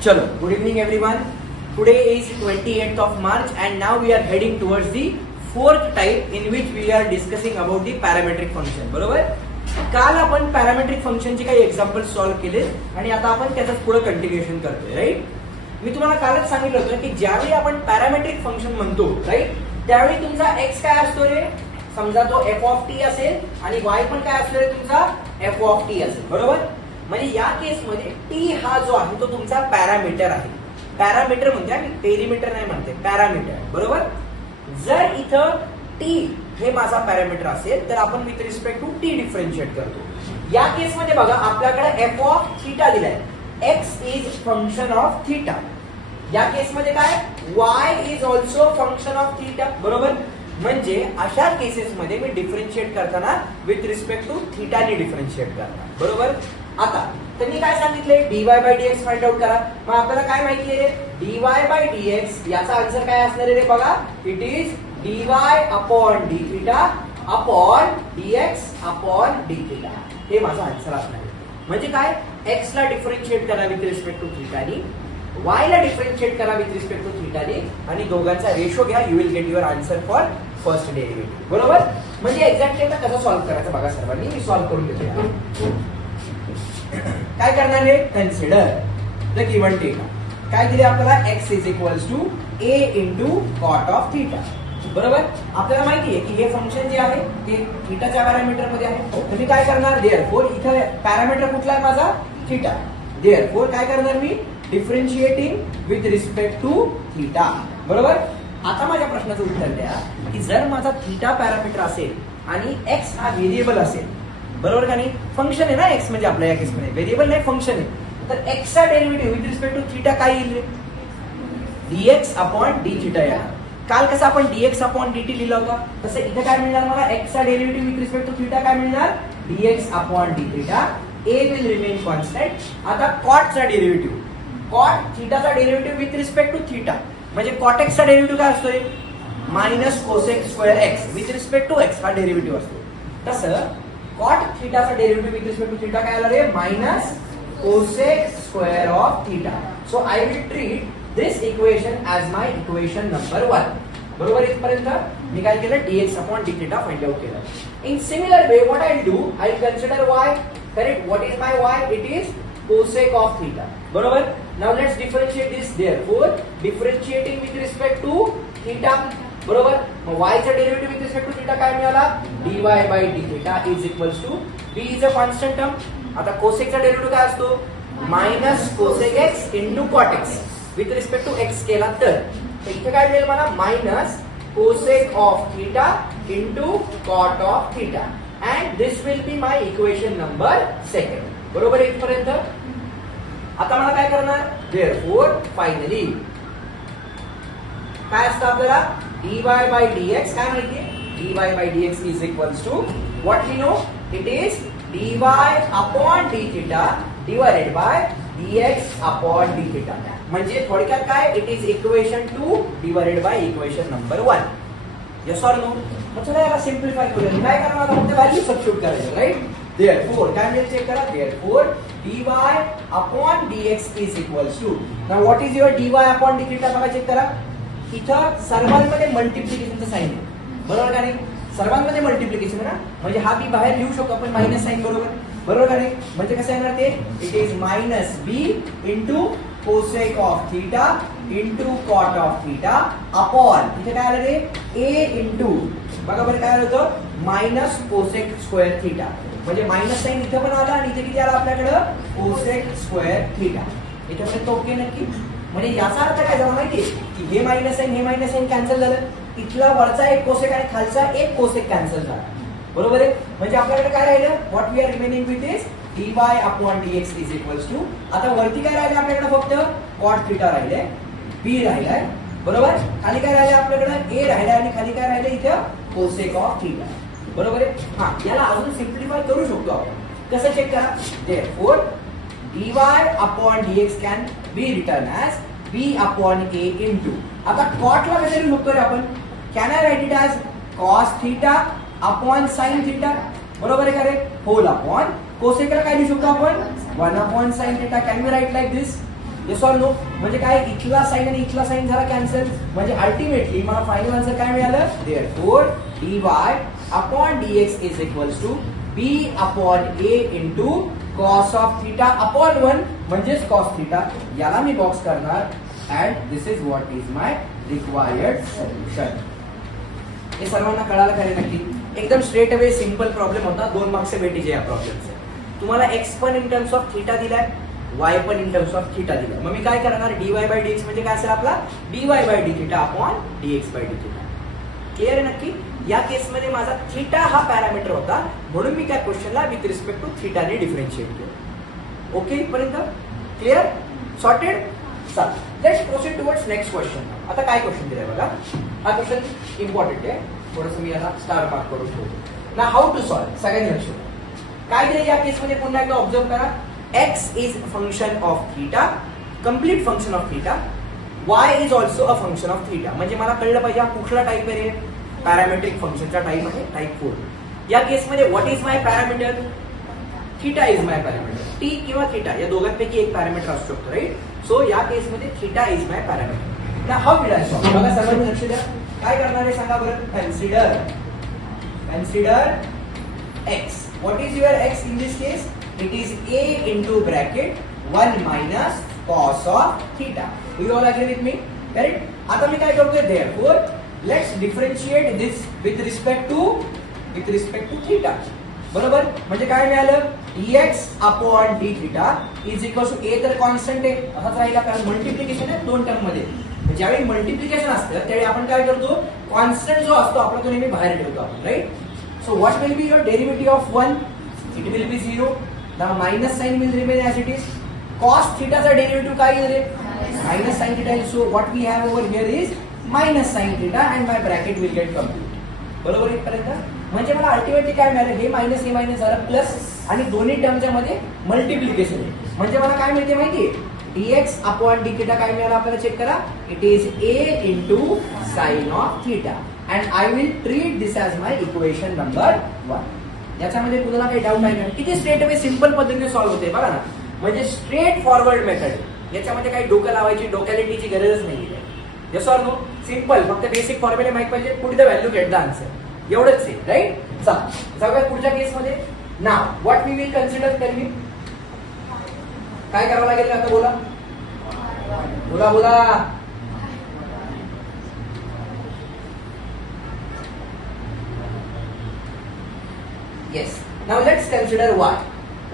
Chalo, good evening everyone. Today is 28th of March and now we are heading towards the fourth type in which we are discussing about the parametric function. बरोबर? काल आपण parametric फंक्शनचे काही example solve केले आणि आता आपण त्याचं पुढे कंटिन्युएशन करतोय, राईट? मी तुम्हाला कालच सांगितलं होतं की ज्यावेळी आपण पॅरामेट्रिक फंक्शन म्हणतो, राईट, त्यावेळी तुमचा x काय असतो रे? समजा तो f ऑफ t असेल आणि y पण काय असतो रे तुमचा f ऑफ t असेल, बरोबर? म्हणजे या केस मध्ये t हा जो आहे तो तुमचा पॅरामीटर आहे. पॅरामीटर म्हणजे मी पेरिमीटर नाही म्हणते, पॅरामीटर, बरोबर? जर इथं t हे माझा पॅरामीटर असेल तर आपण with respect to t differentiate करतो. या केस मध्ये बघा आपल्याकडे f ऑफ थीटा दिलाय, x is function of theta. या केस मध्ये काय y is also function of theta, बरोबर? म्हणजे अशा केसेस मध्ये मी डिफरन्शिएट करताना विथ रिस्पेक्ट टू थीटा ने डिफरन्शिएट करणार, बरोबर? आता त्यांनी काय सांगितले dy by dx find out करा. मग आपल्याला काय माहिती आहे dy बाय dx याचा आन्सर काय असणार आहे रे? बघा, it is dy upon d theta upon dx upon d theta. हे माझा आन्सर असणार आहे. म्हणजे काय x ला डिफरन्शिएट करा विथ रिस्पेक्ट टू थीटा नी, y ला डिफरन्शिएट करा विथ रिस्पेक्ट टू थीटा नी आणि दोघांचा रेशो घ्या. You will get your answer for first derivative, बरोबर? म्हणजे एक्झॅक्टली आता कसं सॉल्व्ह करायचं बघा सर्वांनी. मी सॉल्व्ह करून घेतो. काय करणार आहे? Consider the given data. काय दिले आपल्याला? x is equals to a into cot of theta, बरोबर? आपल्याला माहिती आहे की हे फंक्शन जे आहे ते थीटाच्या पॅरामीटर मध्ये आहे. तर मी काय करणार? देअरफॉर इथे पॅरामीटर कुठला आहे माझा? थीटा. देअरफॉर काय करणार मी? Differentiating with respect to theta, बरोबर? आता माझ्या प्रश्नाचं उत्तर द्या की जर माझा थीटा पॅरामीटर असेल आणि x हा व्हेरिएबल असेल, बरोबर का नाही? फंक्शन आहे ना x, म्हणजे आपल्या या केसमध्ये व्हेरिएबल नाही फंक्शन आहे, तर x चा derivative with respect to theta काय येईल? dx अपॉन d थीटा येणार. काल कसं आपण dx अपॉन dt लिहिला होता तसं इथे काय मिळणार मला? x चा derivative with respect to theta काय मिळणार? dx upon d theta. a will remain constant. आता cot चा डेरिव्हेटिव्ह, cot थीटाचा derivative with respect to theta म्हणजे cot x चा डेरिव्हेटिव्ह काय असतोय? Minus cosec square x with respect to x हा डेरिव्हेटिव्ह असतो. तसं cot थीटाचा derivative with respect to theta काय आला रे? Minus cosec square of theta. So I will treat this equation as my equation number 1, बरोबर? इथपर्यंत मी काय केलं? dx upon d theta find out केलं. In similar way what I will do, I will consider y. Correct? What is my y? It is cosec of theta, बरोबर? Now let's differentiate this. Therefore differentiating with respect to theta, बरोबर? मग y चा derivative with respect to theta काय मिळाला? dy by d theta is equals to b is a constant term. आता cosec चा derivative काय असतो? Minus cosec x into cot x with respect to x केला तर इथे काय मिळेल मला? Minus cosec of theta into cot of theta and this will be my equation number 2, बरोबर? इथपर्यंत आता मला काय करणार? देअरफॉर फायनली काय असतं आपल्याला? dy by dx काय माहितीये? dy by dx is equals to what we know? It is dy upon d theta divided by dx upon d theta. म्हणजे थोडक्यात काय? It is equation 2 divided by equation number 1. Yes or no? मग चला याला simplify करूया. काय करणार? फक्त व्हॅल्यू सबस्टिट्यूट करायचं, राईट? देअरफॉर काय मिळेल चेक करा. Therefore dy upon dx is equals to, now what is your dy upon d theta? बघा चेक करा. इथं सर्वांमध्ये मल्टिप्लिकेशनचं साइन आहे, बरोबर का नाही? सर्वांमध्ये मल्टिप्लिकेशन ना, म्हणजे हा बी बाहेर लिहू शकतो आपण मायनस साइन, बरोबर? बरोबर का नाही? म्हणजे कसं येणार ते? It is minus b into cosec of theta into cot of theta upon इथे काय आलं रे? a इंटू, बघा बरं काय आलं होतं? Minus cosec square theta. म्हणजे मायनस साइन इथे पण आला आणि इथे किती आला आपल्याकडं? Cosec square theta. इथेपर्यंत ओके नक्की? म्हणजे याचा अर्थ काय झाला माहितीये की हे मायनस साइन कॅन्सल झालं. इथला वरचा एक कोसेक आणि खालचा एक कोसेक कॅन्सल झाला, बरोबर आहे? म्हणजे आपल्याकडे काय राहिलं? What we are remaining with is dy upon dx is equals to, आता वरती काय राहिले आपल्याकडे? फक्त cot थीटा राहिले, b राहिलाय, बरोबर? खाली काय राहिले आपल्याकडे? a राहिलाय आणि खाली काय राहिले? इथं कोसेक ऑफ थीटा, बरोबर आहे? हा, याला अजून सिम्प्लिफाय करू शकतो आपण. कसं चेक करा? Therefore dy upon dx can be written as b upon a into, आता cot ला कसं लिहू शकतो रे आपण? Can I write it as cos theta upon sin theta, बरोबर आहे का रे? होल अपॉन कोसेकला काय लिहू शकतो आपण? 1 upon sin theta. Can we write like this? Yes or no? म्हणजे काय, इथला साइन आणि इथला साइन झाला कॅन्सल, म्हणजे अल्टिमेटली मला फायनल आन्सर काय मिळालं? Therefore dy upon dx is equals to b upon a into cos of theta upon 1 म्हणजेच cos थीटा. याला मी बॉक्स करणार and this is what is my required solution. हे सर्वांना कळालं का रे नक्की? एकदम स्ट्रेट अवे सिंपल प्रॉब्लेम होता. 2 मार्क्स भेटीचे या प्रॉब्लेमचे. तुम्हाला x पण इन टर्म्स ऑफ थीटा दिलाय, y पण इन टर्म्स ऑफ थीटा दिलाय. मग मी काय करणार, dy बाय dx म्हणजे काय असेल आपला dy बाय d theta upon dx by d theta. Clear आहे नक्की? या केसमध्ये माझा थीटा हा पॅरामीटर होता, म्हणून मी त्या क्वेश्चनला विथ रिस्पेक्ट टू थीटाने डिफरन्शिएट केलं. ओके इथपर्यंत क्लिअर? सॉर्टेड? चला let's proceed towards next question. आता काय क्वेश्चन दिलाय बघा. हा क्वेश्चन इम्पॉर्टंट आहे, थोडंसं मी याला स्टार मार्क करून ठेवतो. ना हाऊ टू सॉल्व, सगळ्यांनी लक्ष द्या. काय दिलं या केसमध्ये पुन्हा एकदा ऑब्झर्व करा. x is function of theta, complete function of theta. y is also a function of theta. म्हणजे मला कळलं पाहिजे हा कुठला टाइप आहे, पॅरामेट्रिक फंक्शनचा टाइप आहे, टाइप 4. या केसमध्ये what is my parameter? Theta is my parameter. T किंवा थीटा या दोघांपैकी एक पॅरामीटर असू शकतो, राईट? सो या केसमध्ये थीटा इज माय पॅरामीटर. ना हाऊ विल आय सॉल्व? बघा सर्वांनी लक्ष द्या. काय करणार आहे सांगा बरं. Consider x. What is your x in this case? It is a into bracket 1 minus cos of theta. Do you all agree with me? Correct? आता मी काय करतोय, therefore let's differentiate this with respect to theta. बरोबर? म्हणजे काय मिळालं, dx upon d theta is equal to a तर constant आहे असाच राहिला, कारण मल्टिप्लिकेशन आहे 2 टर्म मध्ये. ज्यावेळी मल्टिप्लिकेशन असतं त्यावेळी आपण काय करतो, कॉन्स्टंट जो असतो आपला तो नेहमी बाहेर ठेवतो आपण, right? So what will be your derivative of 1? It will be 0. The minus sign will remain as it is. Cos theta चा derivative काय आहे? Minus sin theta. So what we have over here is minus sin theta and my bracket will get complete. बरोबर इथपर्यंत? म्हणजे मला ultimately काय मिळालं, हे मायनस झालं प्लस आणि दोन्ही टर्मच्या मध्ये मल्टिप्लिकेशन आहे. म्हणजे मला काय मिळते माहितीये, dx अपॉन d थीटा काय मिळालं आपल्याला चेक करा. It is a into sine of theta. And I will treat this as my equation number 1. याच्यामध्ये तुम्हाला काही डाऊट आहे का? किती स्ट्रेट अवे सिंपल पद्धतीने सॉल्व्ह होते बघा ना. म्हणजे स्ट्रेट फॉरवर्ड मेथड. याच्यामध्ये काही डोकं लावायची, डोकॅलिटीची गरजच नाहीये. Yes or no? सिंपल, फक्त बेसिक फॉर्म्युले माहित पाहिजे, put the value get the answer, एवढंच आहे, राईट? चला जाऊया पुढच्या केसमध्ये. Now what we will consider, tell me. काय करावं लागेल आता? बोला. Yes. Now let's consider y.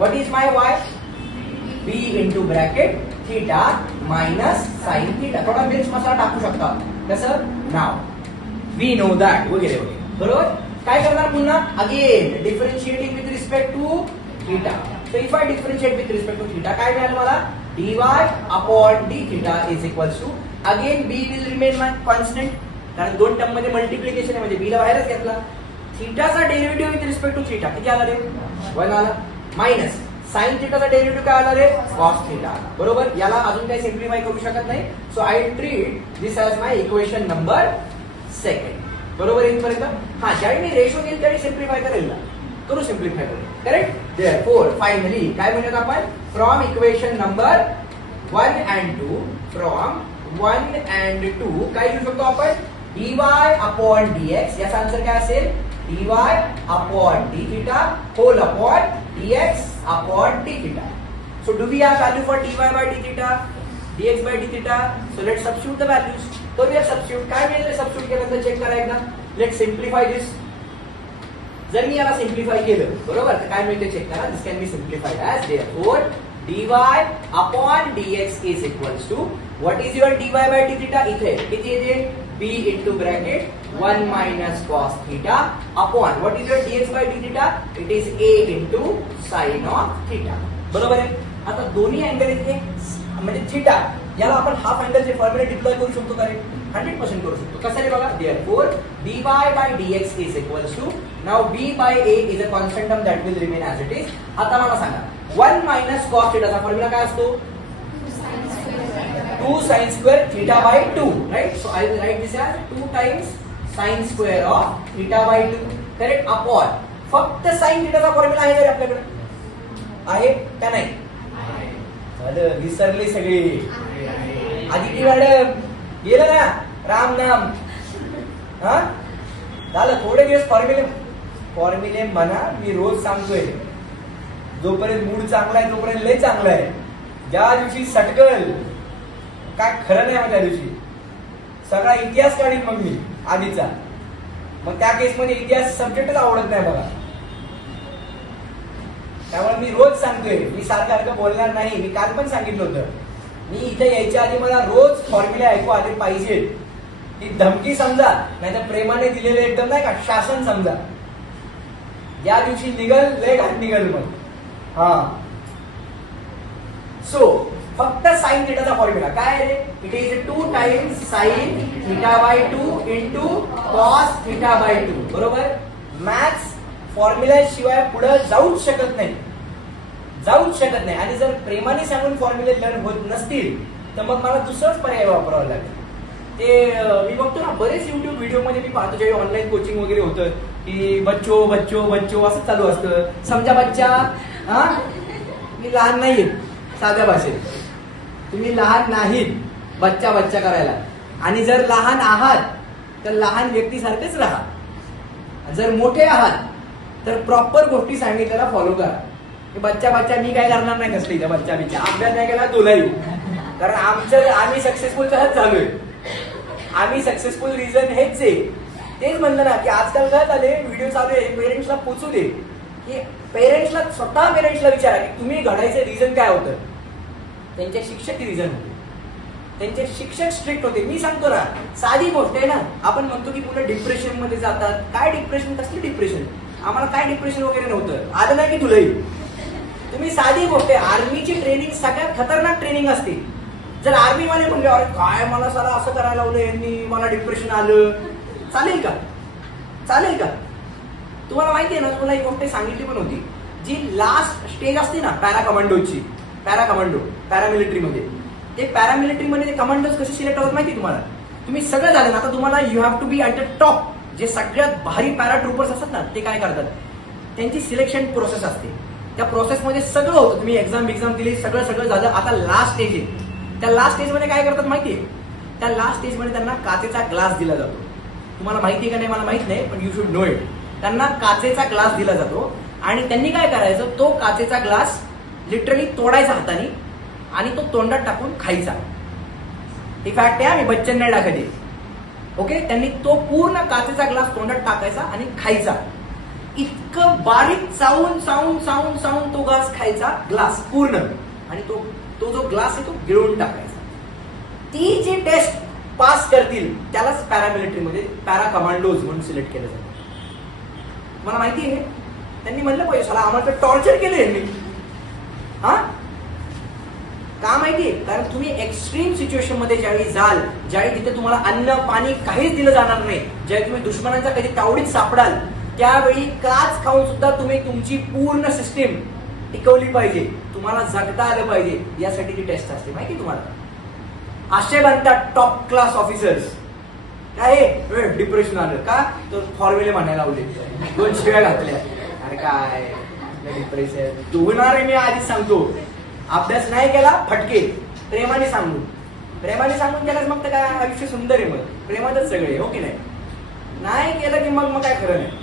What is my y? b into bracket theta minus sin theta. थोडा मिर्च मसाला टाकू शकता. कसं? Now we know that वगैरे बरोबर. काय करणार पुन्हा? Again differentiating with respect to theta. So if I differentiate with respect to theta, काय मिळालं मला? dy upon d theta is equals to, again b will remain my constant, कारण दोन टर्म मध्ये मल्टिप्लिकेशन आहे, म्हणजे b ला बाहेरच घेतला. थीटाचा derivative with respect to theta किती आला रे? 1 आला. मायनस साइन थीटाचा डेरिव्हेटिव्ह काय आला रे? Cos theta. बरोबर. याला अजून काही सिम्प्लिफाय करू शकत नाही. So I treat this as my equation number 2. बरोबर इथपर्यंत? हा, ज्यावेळी मी रेशो देईल त्यावेळी सिम्प्लिफाय करेल ना, करू सिम्प्लिफाय करू, करेक्ट? देअरफॉर फायनली काय म्हणूयात आपण, from equation number 1 and 2, from 1 and 2 काय लिहू शकतो आपण? dy upon dx. याचा आन्सर काय असेल? dy upon d theta whole upon dx upon d theta. So do we have value for dy by d theta, dx by d theta? So let's substitute the values. So we have substitute. काय मिळेल substitute केल्यानंतर check करा एकदा. Let's simplify this. जर मी याला simplify केलं बरोबर तर काय मिळते चेक करा. This can be simplified as therefore dy upon dx is equals to, what is your dy by d theta? इथे किती येते? b into bracket 1 minus cos theta upon what is your dx by d theta? It is a into sin of theta. बरोबर आहे. आता दोन्ही angle इथे म्हणजे theta, याला आपण हाफ अँगलचे फॉर्म्युले डिप्लॉय करू शकतो का रे? 100% करू शकतो. कसं रे बघा, therefore dy by dx is equals to, now b by a is a constant term that will remain as it is. आता मला सांगा 1 minus cos theta चा फॉर्म्युला काय असतो? 2 sin square theta by 2, right? So I will write this as 2 times sin square of theta by 2, correct? Upon फक्त sin theta चा formula आहे का आपल्याकडे? आहे का नाही? झालं, विसरले सगळे. आदिती मॅडम गेलं ना राम नाम. हा झालं, थोडे दिवस फॉर्म्युले म्हणा. मी रोज सांगतोय, जोपर्यंत मूड चांगला आहे तोपर्यंत लय चांगला आहे. ज्या दिवशी सटकल काय खरं नाही, त्या दिवशी सगळा इतिहास काढीन मग मी आधीचा. मग त्या केसमध्ये इतिहास सब्जेक्टच आवडत नाही बघा. त्यामुळे मी रोज सांगतोय, मी सारखं बोलणार नाही. मी काल पण सांगितलं होतं, मी इथे यायच्या आधी मला रोज फॉर्म्युले ऐकू आले पाहिजे. ती धमकी समजा, नाही तर प्रेमाने दिलेले एकदम नाही का शासन समजा. या दिवशी निघल लय घात निघल मग. हा सो फक्त साइन थिटाचा फॉर्म्युला काय रे? It is 2 times sine theta by 2 into cos theta by 2. बरोबर. मॅथ्स फॉर्म्युला शिवाय पुढे जाऊच शकत नाही, जाऊच शकत नाही. आणि जर प्रेमाने सांगून फॉर्म्युले लर्न होत नसतील तर मग मला दुसराच पर्याय वापरावा लागेल. ते मी बघतो ना बरेच युट्यूब व्हिडिओ मध्ये मी पाहतो, जेव्हा ऑनलाईन कोचिंग वगैरे होतं की बच्चो बच्चो बच्चो असं चालू असतं. समजा बच्चा, हा मी लहान नाहीये, साध्या भाषेत तुम्ही लहान नाहीत बच्चा बच्चा करायला. आणि जर लहान आहात तर लहान व्यक्तीसारखेच राहा. जर मोठे आहात तर प्रॉपर गोष्टी सांगितलेला फॉलो करा. बच्चा बच्चा मी काय करणार नाही, कसली बच्चा बिच्चा अभ्यास नाही केला तुलाही. कारण आम्ही सक्सेसफुल तसंच झालोय. आम्ही सक्सेसफुल रिझन हेच आहे. तेच म्हणलं ना की आजकाल काय झाले, व्हिडिओ चालू आहे, पेरेंट्सला पोचू दे की पेरेंट्सला स्वतः पेरेंट्सला विचारा की तुम्ही घडायचं रिझन काय होतं. त्यांचे शिक्षक रिझन होते, त्यांचे शिक्षक स्ट्रिक्ट होते. मी सांगतो ना, साधी गोष्ट आहे ना. आपण म्हणतो की मुलं डिप्रेशन मध्ये जातात. काय डिप्रेशन, कसली डिप्रेशन? आम्हाला काय डिप्रेशन वगैरे नव्हतं. आलं नाही की तुलाही. तुम्ही साधी गोष्ट आहे, आर्मीची ट्रेनिंग सगळ्यात खतरनाक ट्रेनिंग असते. जर आर्मी वाले म्हणले अरे काय मला साला असं करायला लावलं यांनी, मला डिप्रेशन आलं, चालेल का? चालेल का? तुम्हाला माहिती आहे ना, तुम्हाला एक गोष्ट सांगितली पण होती, जी लास्ट स्टेज असते ना पॅरा कमांडोची, पॅरा कमांडो पॅरामिलिटरी मध्ये. ते पॅरामिलिटरी मध्ये ते कमांडोज कसे सिलेक्ट होतात माहिती तुम्हाला? तुम्ही सगळं झालं ना, आता तुम्हाला you have to be at the top. जे सगळ्यात भारी पॅरा ट्रुपर्स असतात ना, ते काय करतात, त्यांची सिलेक्शन प्रोसेस असते. त्या प्रोसेसमध्ये सगळं होतं, तुम्ही एक्झाम दिली, सगळं झालं. आता लास्ट स्टेज आहे. त्या लास्ट स्टेजमध्ये काय करतात माहितीये? त्या लास्ट स्टेजमध्ये त्यांना काचेचा ग्लास दिला जातो. तुम्हाला माहिती का नाही मला माहित नाही, पण यू शुड नो इट. त्यांना काचेचा ग्लास दिला जातो आणि त्यांनी काय करायचं, तो काचेचा ग्लास लिटरली तोडायचा हाताने आणि तो तोंडात टाकून खायचा. ही फॅक्ट आहे, मी बच्चन नाही टाकते. ओके, त्यांनी तो पूर्ण काचेचा ग्लास तोंडात टाकायचा आणि खायचा. इतकं बारीक चावून तो ग्लास खायचा, ग्लास पूर्ण. आणि तो जो ग्लास आहे तो गिळून टाकायचा. ती जी टेस्ट पास करतील त्यालाच पॅरामिलिटरीमध्ये पॅरा कमांडोज म्हणून सिलेक्ट केलं जातं. मला माहिती आहे, त्यांनी म्हणलं पाहिजे साला आम्हाला टॉर्चर केलं यांनी. हा का माहितीये? कारण तुम्ही एक्स्ट्रीम सिच्युएशन मध्ये ज्यावेळी जाल, ज्यावेळी तिथे तुम्हाला अन्न पाणी काहीच दिलं जाणार नाही, ज्यावेळी तुम्ही दुश्मनांच्या कधी तावडीत सापडाल, त्यावेळी काच खाऊन सुद्धा तुम्ही तुमची पूर्ण सिस्टीम टिकवली पाहिजे. तुम्हाला जगता आलं पाहिजे, यासाठी ती टेस्ट असते. माहिती तुम्हाला? असे बनतात टॉप क्लास ऑफिसर्स. काय डिप्रेशन आलं का, तर फॉर्म्युले म्हणायला लावले, 2 शिव्या घातल्या. अरे काय डिप्रेशन दुगणार आहे, मी आधीच सांगतो. अभ्यास नाही केला फटके. प्रेमाने सांगून केलाच मग तर काय आयुष्य सुंदर आहे. मग प्रेमातच सगळे, हो की नाही केलं की मग काय खरं नाही.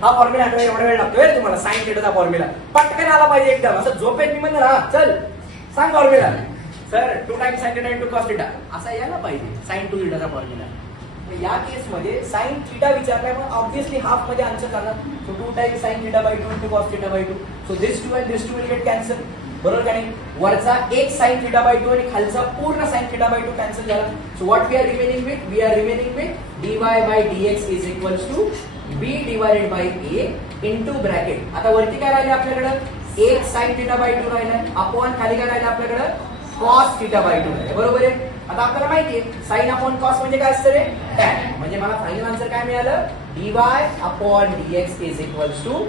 हा फॉर्म्युला आठवायला एवढा वेळ लागतोय तुम्हाला? साइन थिटाचा फॉर्म्युला पटकन आला पाहिजे एकदम. असं झोपेत मी म्हणलं ना, चल सांग formula. Sir 2 times sine theta into cos theta असा यायला पाहिजे साइन 2 थिटाचा फॉर्म्युला. या केसमध्ये साइन थिटा विचारलाय, मग ऑब्व्हियसली हाफ मध्ये आन्सर करणार. So 2 times sine theta by 2 into cos theta by 2. So this 2 and this 2 will get cancel. बरोबर का नाही? वरचा एक साइन थिटा बाय 2 आणि खालचा पूर्ण साइन थिटा बाय 2 कॅन्सल झाला. So what we are remaining with dy by dx is equals to b divided by a into bracket. आता वरती काय राहिले आपल्याकडे? एक साइन थिटा बाय 2 राहिला, अपॉन खाली काय राहिलं आपल्याकडे? कॉस थिटा बाय 2 राहिलं. बरोबर आहे? आता आपल्याला माहिती आहे साइन अपॉन कॉस म्हणजे काय असतं रे? टॅन. म्हणजे मला फायनल आन्सर काय मिळालं? dy upon dx is equals to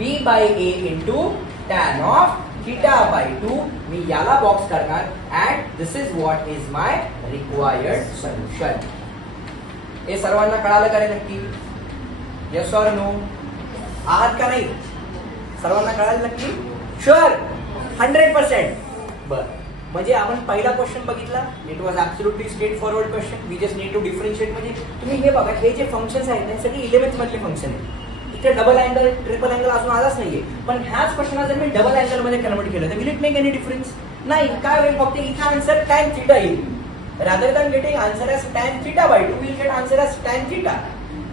b by a into tan of theta by 2. मी याला बॉक्स करणार and this is what is my required solution. हे सर्वांना कळालं का रे नक्की? Yes or no? आहात का नाही? सर्वांना कळालं नक्की? शुअर? 100%. बर, म्हणजे आपण पहिला क्वेश्चन बघितला, it was absolutely straightforward question. We just need to differentiate. म्हणजे तुम्ही हे बघा, हे जे फंक्शन्स आहेत ना सगळे 11th मधले फंक्शन आहेत. इथे डबल अँगल ट्रिपल अँगल अजून आलाच नाहीये, पण ह्याच क्वेश्चनला जर मी डबल अँगल मध्ये कन्वर्ट केलं तर will it make any difference? नाही. काय होईल? फक्त इथे आन्सर टॅन थिटा येईल. Rather than getting answer as tan theta by 2 will get answer as tan theta.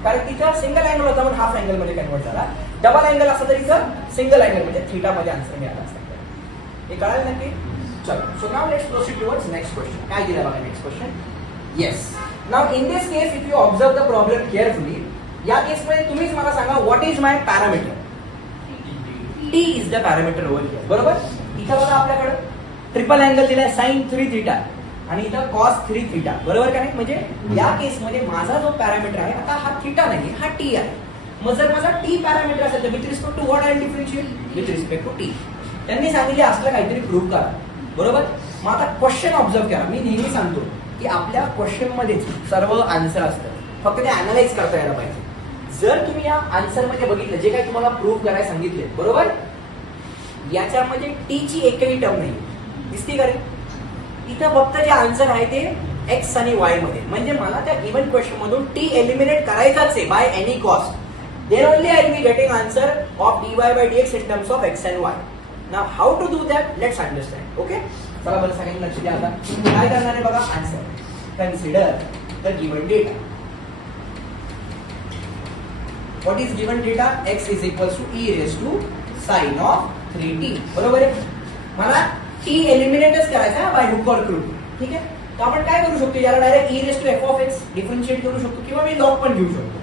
कारण तिथं सिंगल अँगल होता म्हणून हाफ अँगल मध्ये कन्वर्ट झाला. डबल अँगल असं तर इथं सिंगल अँगल म्हणजे थिटा मध्ये आन्सर मिळाला असता. हे कळालं नक्की? चलो, so now let's proceed towards next question. काय दिला बघा next question. Yes, now in this case if you observe the problem carefully, या केसमध्ये तुम्हीच मला सांगा what is my parameter. T is the parameter over here. बरोबर. इथं बघा आपल्याकडे ट्रिपल अँगल दिलाय sin 3 थीटा आणि इथं cos 3 थीटा. बरोबर का नाही? म्हणजे या केसमध्ये माझा जो पॅरामीटर आहे आता हा थीटा नाही, हा टी आहे. मग जर माझा टी पॅरामीटर असेल तर with respect to what I differentiate? With respect to t. त्यांनी सांगितले असलं काहीतरी प्रूव्ह करा. बरोबर. मग आता क्वेश्चन ऑब्झर्व करा. मी नेहमी सांगतो की आपल्या क्वेश्चन मध्येच सर्व आन्सर असतं, फक्त ते अनालाइज करता यायला पाहिजे. जर तुम्ही या आन्सर मध्ये बघितलं जे काही तुम्हाला प्रूव्ह करायला सांगितले, बरोबर, याच्यामध्ये टी ची एकही टर्म नाही दिसती का रे? इथं फक्त जे आन्सर आहे ते एक्स आणि वाय मध्ये. म्हणजे मला त्या गिवन क्वेश्चन मधून टी एलिमिनेट करायचाच आहे by any cost. Then only I will be getting answer of dy by dx in terms of x and y. Now how to do that let's understand. Okay, चला बरं सगळ्यांनी लक्ष द्या. आता काय करणार आहे बघा. Answer consider the given data. What is given data? X is equals to e raised to sin of 3t. बरोबर आहे. मला t एलिमिनेटच करायचा बाय हुक और क्रूक. ठीक आहे. तर आपण काय करू शकतो, याला direct e raised to f of x differentiate करू शकतो किंवा मी लॉग पण घेऊ शकतो.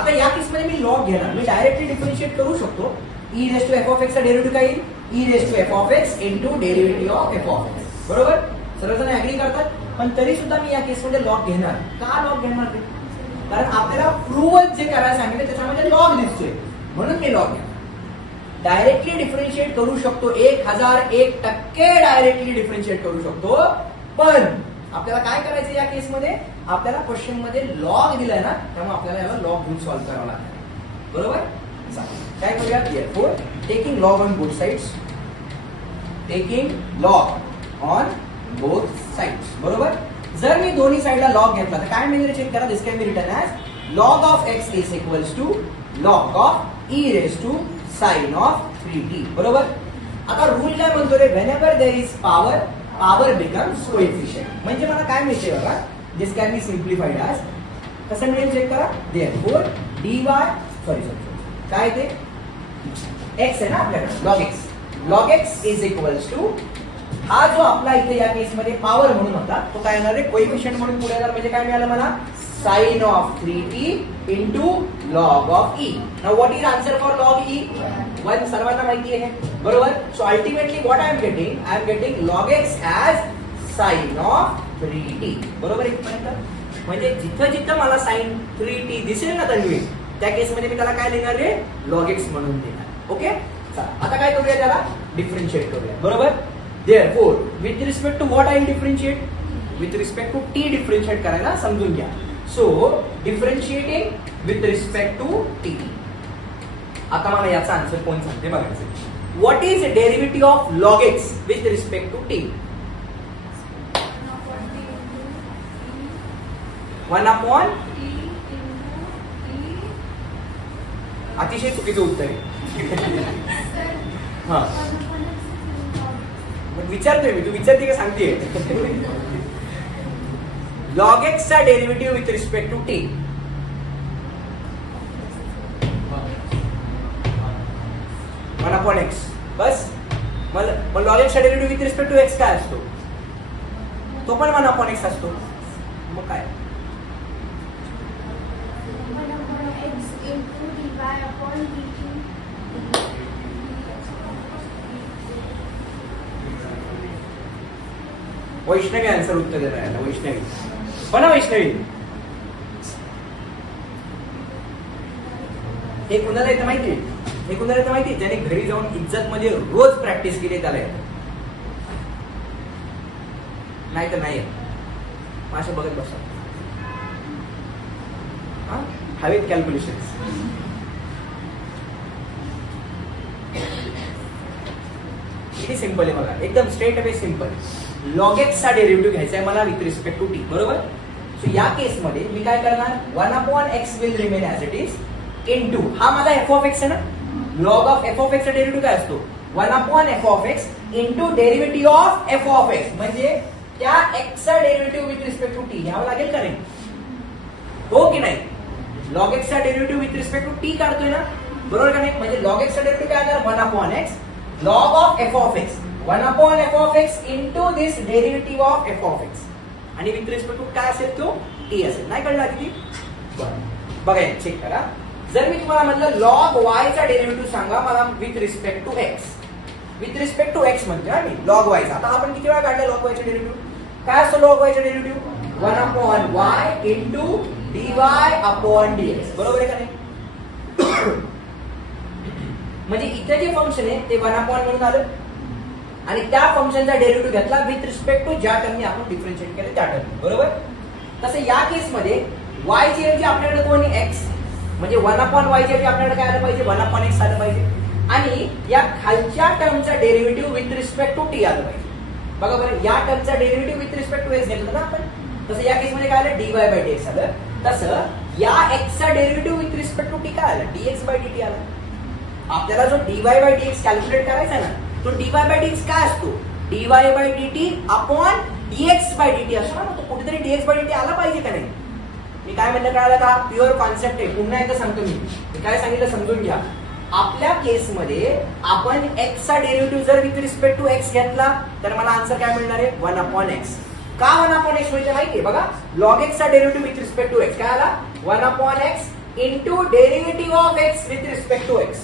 आता या केसमध्ये मी लॉग घेणार, मी डायरेक्टली डिफरन्शिएट करू शकतो. e raised to f of x चा डेरिव्हेटिव्ह काय येईल? e raised to f of x into derivative of f of x. बरोबर. सर्वजण ऍग्री करतात, पण तरी सुद्धा मी या केसमध्ये लॉग घेणार. का लॉग घेणार ते? कारण आपल्याला प्रूव्ह जे करायला सांगितलं त्याच्यामध्ये लॉग दिसतोय म्हणून मी लॉग घेणार. डायरेक्टली डिफरन्शिएट करू शकतो, 1001% डायरेक्टली डिफरन्शिएट करू शकतो. पण आपल्याला काय करायचं या केसमध्ये? आपल्याला क्वेश्चन मध्ये लॉग दिलाय ना, त्यामुळे आपल्याला याला लॉग घेऊन सॉल्व्ह करावं लागेल. बरोबर. काय करूया? therefore taking log on both sides. Taking log on both sides. बरोबर. जर मी दोन्ही साइडला लॉग घेतला तर काय मिळेल चेक करा. This can be written as log of x is equals to log of e raise to sine of 3t. बरोबर. आता रूल काय म्हणतो रे? Whenever there is power, power becomes coefficient. म्हणजे मला काय मिळते बघा, this can be simplified as कसं मिळेल चेक करा. देअरफॉर dy सॉरी काय ते x आहे ना आपल्याकडे, log x. Log x is equals to हा जो आपला इथे या केसमध्ये पॉवर म्हणून होता तो काय येणार आहे? कोएफिशिएंट म्हणून पुढे येणार. म्हणजे काय मिळालं मला? Sine of 3t into log of e. Now what is answer for log e? 1 सर्वांना माहिती आहे. बरोबर. So ultimately what I am getting? I am getting log x as sine of 3t. बरोबर. इथपर्यंत म्हणजे जिथं जिथं मला साइन 3t दिसेल ना तन्वी, त्या केसमध्ये मी त्याला काय लिहिणार रे? लॉग एक्स म्हणून देणार. ओके. आता काय करूया? त्याला डिफरन्शिएट करूया. बरोबर. Therefore, with respect to what I will differentiate? With respect to t differentiate करायला समजून घ्या. So, differentiating with respect to t. आता मला याचा आन्सर कोण सांगते बघायचं. What is the derivative of log x with respect to t? 1 upon अतिशय चुकीचं उत्तर आहे. हा विचारतोय मी, तू विचारते का सांगते? लॉग एक्स चा derivative with respect to t. One upon x. बस. मग लॉग एक्स चा derivative with respect to x काय असतो? तो पण 1 अपॉन एक्स असतो. मग काय? वैष्णवी आन्सर उत्तर देणार आहे. वैष्णवी पण वैष्णवी हे कुणाला येतं माहितीये? हे कुणाला येतं माहितीये? ज्याने घरी जाऊन इज्जत मध्ये रोज प्रॅक्टिस केली त्याला येतं. नाही तर नाही येत. अशा बघत बसा. हवेत कॅल्क्युलेशन. किती सिंपल आहे बघा, एकदम स्ट्रेट अवे सिंपल. लॉग एक्सचा डेरिव्हेटिव्ह घ्यायचा आहे मला विथ रिस्पेक्ट टू टी, बरोबर. सो या केसमध्ये मी काय करणार, 1/x will remain as it is into हा माझा एफ ऑफ एक्स आहे ना, log of f of x चा डेरिव्हेटिव्ह काय असतो, 1/f(x) into derivative of f of x, म्हणजे त्या x चा derivative with respect to t घ्यावं लागेल का नाही, हो की नाही. लॉग एक्स चा derivative with respect to t काढतोय ना, बरोबर का नाही. म्हणजे लॉग एक्स चा डेरिव्हेटिव्ह काय असणार, 1/x log of f of x, 1/f(x) into this derivative of f of x, आणि विथ रिस्पेक्ट टू काय असेल तो टी असेल. नाही कळला किती, बघा चेक करा. जर मी तुम्हाला म्हटलं लॉग y चा डेरिव्हेटिव्ह सांगा मला with respect to x, with respect to x म्हणजे मी लॉग y चा. आता आपण किती वेळा काढलं लॉग y चा डेरिव्हेटिव्ह, काय असतो लॉग y चा डेरिव्हेटिव्ह, 1/y इनटू dy/dx, बरोबर आहे का नाही. म्हणजे इथे जे फंक्शन आहे ते 1 म्हणून आलं, आणि त्या फंक्शनचा डेरिव्हेटिव्ह घेतला विथ रिस्पेक्ट टू ज्या टर्मनी आपण डिफरन्शिएट केलं त्या टर्मनी, बरोबर. तसं या केसमध्ये y ची ऐवजी आपल्याकडे कोणी x, म्हणजे 1/y ची ऐवजी आपल्याकडे काय आलं पाहिजे, 1/x आलं पाहिजे, आणि या खालच्या टर्मचा derivative with respect to t आलं पाहिजे. बघा बरं, या टर्मचा derivative with respect to x घेतलं ना आपण, तसं या केसमध्ये काय आलं, dy/dx आलं. तसं या x चा derivative with respect to t काय आलं, dx/dt आलं. आपल्याला जो dy/dx कॅल्क्युलेट करायचा आहे ना, तो dy/dx काय असतो, dy/dt अपॉन dx/dt असतो ना, तो कुठेतरी dx/dt आला पाहिजे का नाही. मी काय म्हणलं कळालं का, प्युअर कॉन्सेप्ट आहे. पुन्हा एकदा सांगतो मी काय सांगितलं समजून घ्या. आपल्या केसमध्ये आपण x चा डेरिव्हेटिव्ह जर विथ रिस्पेक्ट टू x घेतला तर मला आन्सर काय मिळणार आहे, 1/x. का 1/x म्हणजे माहितीये बघा, लॉग x चा derivative with respect to x काय आला, 1/x into derivative of x with respect to x,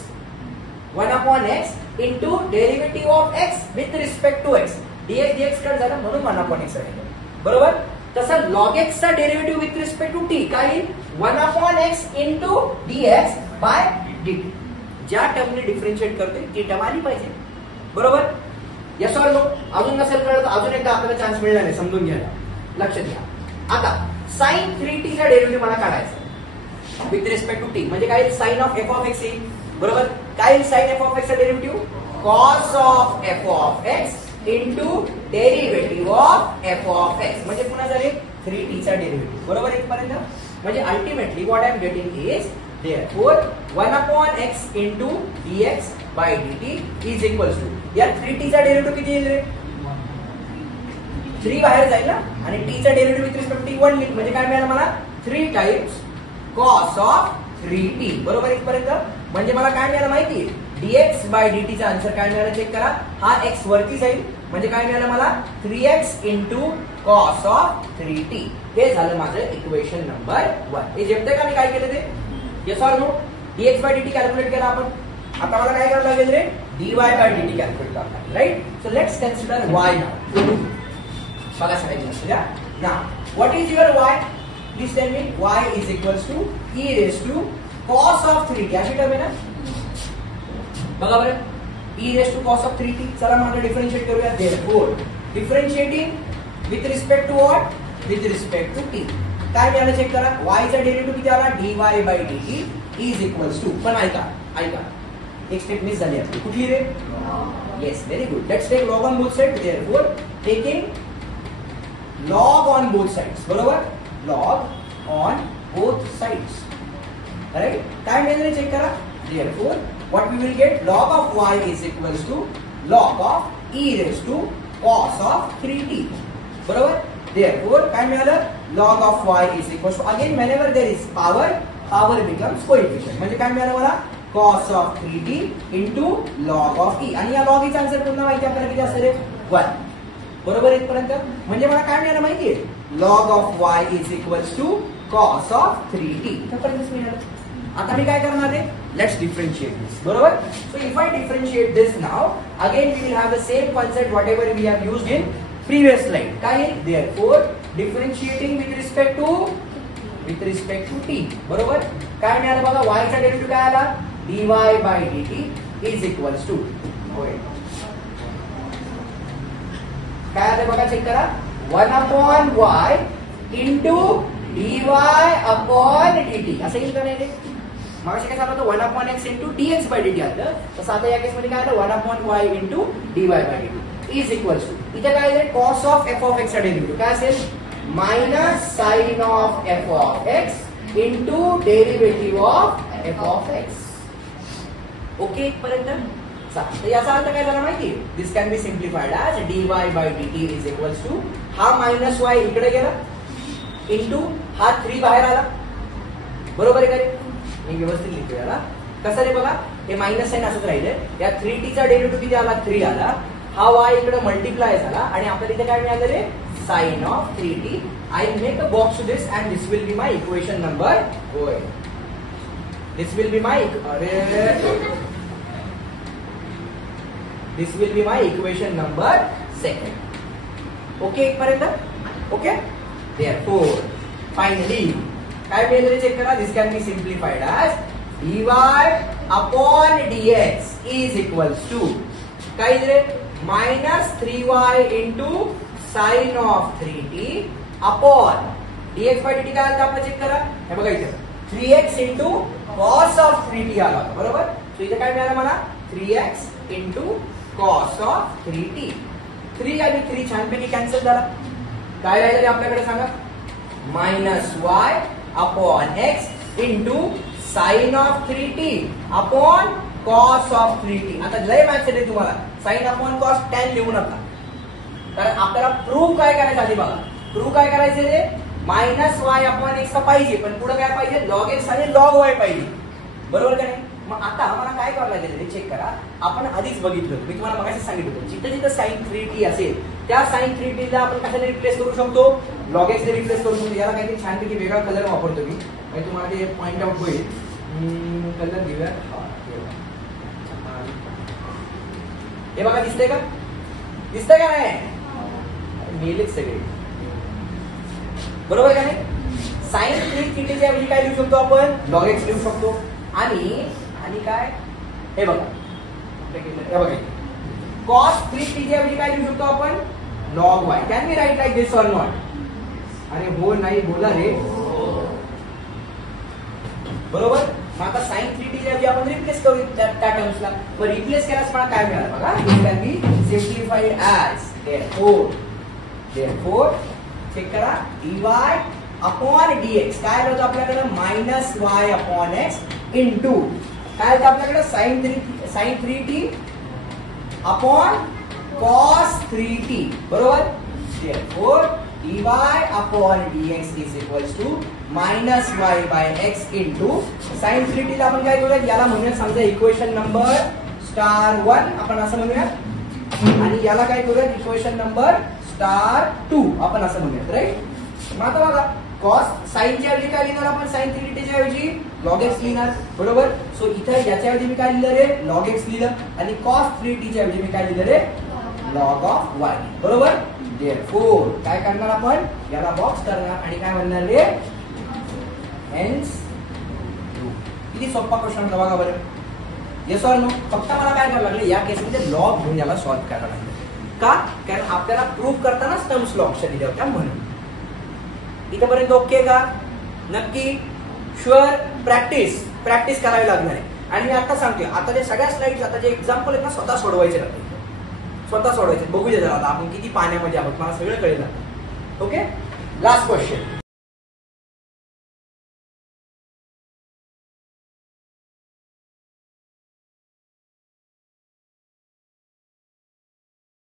1/x into derivative of x with respect to x, dx cut झालं म्हणून 1/x आहे, बरोबर. तसं लॉग एक्स चा derivative with respect to t काय, 1/x into dx/dt. ज्या टर्मने differentiate करतोय ती टर्म आली पाहिजे, बरोबर. Yes or no. अजून नसेल कळलं तर अजून एकदा आपल्याला चान्स मिळणार आहे समजून घ्यायला, लक्षात घ्या. आता sin 3t चा डेरिव्हेटिव्ह मला काढायचा विथ रिस्पेक्ट टू टी, म्हणजे काय, sine of f of x येईल, बरोबर. काय साइन एफ ऑफ एक्स चा derivative, cos of f of x into derivative of f of x, म्हणजे पुन्हा झाले 3t चा डेरिव्हेटिव्ह, बरोबर इथपर्यंत. म्हणजे ultimately what I am getting is therefore 1/x into dx/dt is equals to, या 3t चा डेरिव्हेटिव्ह किती येईल रे, 3 बाहेर जाईल ना, आणि t चा डेरिव्हेटिव्ह विथ रिस्पेक्ट टू 1 लिख, म्हणजे काय मिळालं मला 3 टाइम्स cos ऑफ 3t, बरोबर इथपर्यंत. म्हणजे मला काय मिळालं माहिती आहे, dx/dt चा आन्सर काय मिळालं चेक करा. हा x वरती जाईल म्हणजे काय मिळालं मला, 3x into cos of 3t. हे झालं माझं इक्वेशन नंबर 1. हे जेवतंय का मी काय केलं ते, yes or no. dx/dt calculate केला आपण. आता मला काय करावं लागेल रे, dy/dt कॅल्क्युलेट करावं लागेल, right. So let's consider y now. बघा सगळ्यांनी now what is your y, please tell me. y is equals to e raise to cos of 3t, अशी टर्म आहे ना, बघा बरं, e raise to cos of 3t. चला मग differentiate करूया. therefore differentiating with respect to what, with respect to t. काय मिळालं चेक करा, y चा डेरिव्हेटिव्ह किती आला, dy/dt इज इक्वल्स टू, पण ऐका एक स्टेप मिस झाली आपली, कुठली रे, yes very good. Let's take log on both sides. Therefore taking log on both sides, बरोबर, log on both sides, right. काय मिळालं चेक करा. Therefore what we will get, log of y is equals to log of e raise to cos of 3t, बरोबर. Therefore, काय मिळालं, log of y is equal to, again whenever there is power becomes coefficient. म्हणजे काय मिळालं मला, cos of 3t into log of e. आणि या log e चा आन्सर पुन्हा माहिती आपल्याला किती असेल, 1, बरोबर इथपर्यंत. म्हणजे मला काय मिळालं माहितीये, log of y is equals to cos of 3t. इथपर्यंतच मिळालं. आता मी काय करणार आहे, लेट्स डिफरन्शिएट दिस, बरोबर. So if I differentiate this now, again we will have the same concept whatever we have used in previous slide. काय, therefore differentiating with respect to t, बरोबर. काय मिळालं बघा, y चा derivative काय आला, dy/dt is equals to, काय आलं बघा चेक करा, 1/y into dy/dt असं येईल का नाही रे. मगाशी काय झालं होतं 1/x into dx bye dt आलं, तसं आता या केसमध्ये काय आलं 1/y into dy by dt is equals to इथे काय आहे cos of f of x चा डेरिव्हेटिव्ह काय असेल minus sine of f of x into derivative of f of x. Okay इथपर्यंत तर याचा अर्थ काय झाला माहिती this can be simplified as dy by dt is equals to हा मायनस y इकडे गेला इंटू हा 3 बाहेर आला, बरोबर आहे का रे? मी व्यवस्थित लिहितो याला कसं रे बघा हे मायनस साइन असंच राहिले या 3t चा डेरिव्हेटिव्ह किती आला 3 आला, हा y इकडे मल्टिप्लाय झाला आणि आपल्याला इथे काय मिळालं रे sine of 3t. I make a box to this and this will be my equation number होय this will be my This will be my equation number 2. Okay इथपर्यंत ओके. Therefore finally काय मिळेल चेक करा this can be simplified as dy upon dx is equals to काय रे minus 3y into sin of 3t upon dx by dt काय आलं आपण check करा हे बघा इथे 3x into cos of 3t आला बरोबर. सो इथे काय मिळालं मला 3x into cos of 3t 3 आणि 3 छानपैकी कॅन्सल झाला काय राहिलं रे आपल्याकडे सांगा minus y upon x into sine of 3t upon cos of 3t. आता लय मॅथ्स आहे तुम्हाला साइन अपॉन cos tan लिहू नका कारण आपल्याला प्रूव्ह काय करायचं आधी बघा प्रूव्ह काय करायचं रे मायनस y अपॉन x पाहिजे पण पुढे काय पाहिजे log x आणि log y पाहिजे बरोबर का नाही. मग आता आम्हाला काय करायला लागेल चेक करा आपण आधीच बघितलं मी तुम्हाला मगाशी सांगितलं होतं जिथं जिथं साइन 3t असेल त्या साइन 3t ला आपण कशाने रिप्लेस करू शकतो log x ने रिप्लेस करू शकतो. याला काहीतरी छानपैकी वेगळा कलर वापरतो मी म्हणजे तुम्हाला ते पॉइंट आउट होईल. कलर घेऊया हे बघा दिसतंय का दिसतंय का नाही मेलेच सगळे बरोबर का नाही. साइन 3t च्या ऐवजी काय लिहू शकतो आपण log x लिहू शकतो आणि काय हे बघा हे बघा cos 3t च्या ऐवजी काय लिहू शकतो आपण log y. Can we write like this or not. अरे हो नाही बोला रे बरोबर. मग आता sin 3t च्या ऐवजी आपण रिप्लेस करू त्या टर्म्सला मग रिप्लेस केल्यास मला काय मिळालं बघा it can be simplified as therefore check करा dy अपॉन dx काय होतं आपल्याकडे minus y upon x into काय होतं आपल्याकडे sign 3t upon cos 3t बरोबर. therefore dy upon dx is equals to minus y by x into sin 3t ला आपण काय करूया याला म्हणूया समजा इक्वेशन नंबर स्टार 1 आपण असं म्हणूया आणि याला काय करूया इक्वेशन नंबर स्टार 2 आपण असं म्हणूया राईट. मग आता बघा cos sin च्या ऐवजी काय लिहिणार आपण sin 3t च्या ऐवजी log x लिहिणार बरोबर. सो इथे याच्या ऐवजी मी काय लिहिलं रे log x लिहिलं आणि cos 3t च्या ऐवजी मी काय लिहिलं रे log of y बरोबर. therefore काय करणार आपण याला बॉक्स करणार आणि काय म्हणणार रे hence किती सोपा क्वेश्चन होता बघा बरं येस ऑर नो. फक्त मला काय करायला लागले या केसमध्ये log घेऊन याला सॉल्व्ह करायला लागले का कारण आपल्याला प्रूव्ह करताना टर्म्स लॉगच्या दिल्या होत्या म्हणून. इथेपर्यंत ओके का नक्की शुअर. प्रॅक्टिस करावी लागणार आहे आणि मी आता सांगतोय आता जे सगळ्या स्लाइड्स आता जे एक्झाम्पल आहेत ना स्वतः सोडवायचे बघूया जरा आता आपण किती पाण्यामध्ये आहोत मला सगळं कळेल. Okay last question